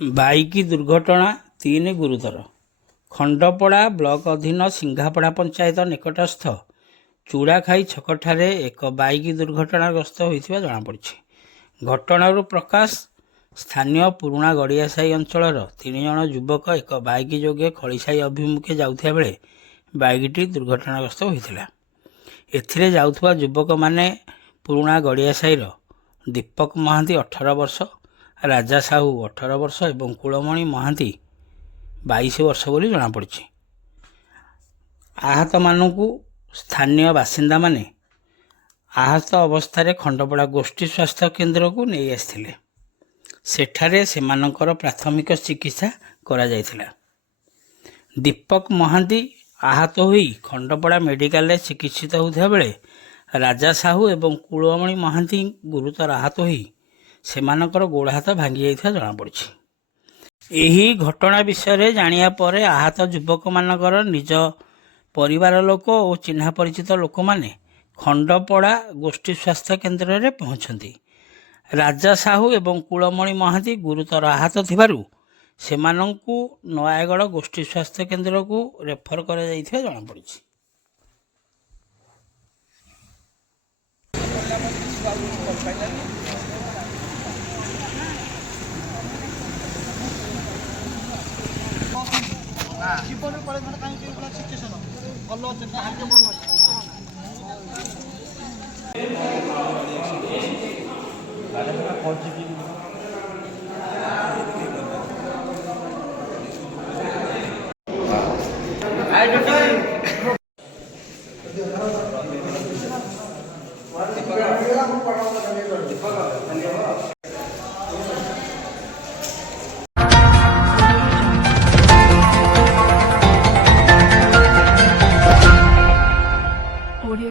Bike ଦୁର୍ଘଟଣା 3 ଗୁରୁତର। Khandapada block ଅଧୀନ ସିଂଘାପଡ଼ା ପଞ୍ଚାୟତ ନିକଟସ୍ଥ ଚୁଡ଼ାଖାଇ ଛକଠାରେ ଏକ ବାଇକ୍ ଦୁର୍ଘଟଣାଗ୍ରସ୍ତ ହୋଇଥିବା ଜଣାପଡ଼ିଛି। ଘଟଣାରୁ ପ୍ରକାଶ, ସ୍ଥାନୀୟ ପୁରୁଣା ଗଡ଼ିଆସାହି ଅଞ୍ଚଳର 3 ଜଣ ଯୁବକ ଏକ ବାଇକ୍ ଯୋଗେ ଖଳିସାହି ଅଭିମୁଖେ ଯାଉଥିବା ବେଳେ ବାଇକ୍ଟି ଦୁର୍ଘଟଣାଗ୍ରସ୍ତ ହୋଇଥିଲା। ଏଥିରେ ଯାଉଥିବା ଯୁବକମାନେ ପୁରୁଣା ଗଡ଼ିଆସାହିର ଦୀପକ ମହାନ୍ତି 18 ବର୍ଷ, ରାଜା ସାହୁ 18 ବର୍ଷ ଏବଂ କୁଳମଣି ମହାନ୍ତି 22 ବର୍ଷ ବୋଲି ଜଣାପଡ଼ିଛି। ଆହତମାନଙ୍କୁ ସ୍ଥାନୀୟ ବାସିନ୍ଦାମାନେ ଆହତ ଅବସ୍ଥାରେ ଖଣ୍ଡପଡ଼ା ଗୋଷ୍ଠୀ ସ୍ୱାସ୍ଥ୍ୟ କେନ୍ଦ୍ରକୁ ନେଇ ଆସିଥିଲେ। ସେଠାରେ ସେମାନଙ୍କର ପ୍ରାଥମିକ ଚିକିତ୍ସା କରାଯାଇଥିଲା। ଦୀପକ ମହାନ୍ତି ଆହତ ହୋଇ ଖଣ୍ଡପଡ଼ା ମେଡ଼ିକାଲରେ ଚିକିତ୍ସିତ ହେଉଥିବା ବେଳେ ରାଜା ସାହୁ ଏବଂ କୁଳମଣି ମହାନ୍ତି ଗୁରୁତର ଆହତ ହୋଇ ସେମାନଙ୍କର ଗୋଡ଼ ହାତ ଭାଙ୍ଗି ଯାଇଥିବା ଜଣାପଡ଼ିଛି। ଏହି ଘଟଣା ବିଷୟରେ ଜାଣିବା ପରେ ଆହତ ଯୁବକମାନଙ୍କର ନିଜ ପରିବାର ଲୋକ ଓ ଚିହ୍ନା ପରିଚିତ ଲୋକମାନେ ଖଣ୍ଡପଡ଼ା ଗୋଷ୍ଠୀ ସ୍ୱାସ୍ଥ୍ୟ କେନ୍ଦ୍ରରେ ପହଞ୍ଚନ୍ତି। ରାଜା ସାହୁ ଏବଂ କୁଳମଣି ମହାନ୍ତି ଗୁରୁତର ଆହତ ଥିବାରୁ ସେମାନଙ୍କୁ ନୟାଗଡ଼ ଗୋଷ୍ଠୀ ସ୍ୱାସ୍ଥ୍ୟ କେନ୍ଦ୍ରକୁ ରେଫର କରାଯାଇଥିବା ଜଣାପଡ଼ିଛି। ଜୀବନରେ ପରେ ମାନେ କାହିଁକି ଏଇଭଳିଆ ସିଚୁଏସନ୍ ଭଲ ଅଛି ନା ଆଗେ ଭଲ ଅଛି।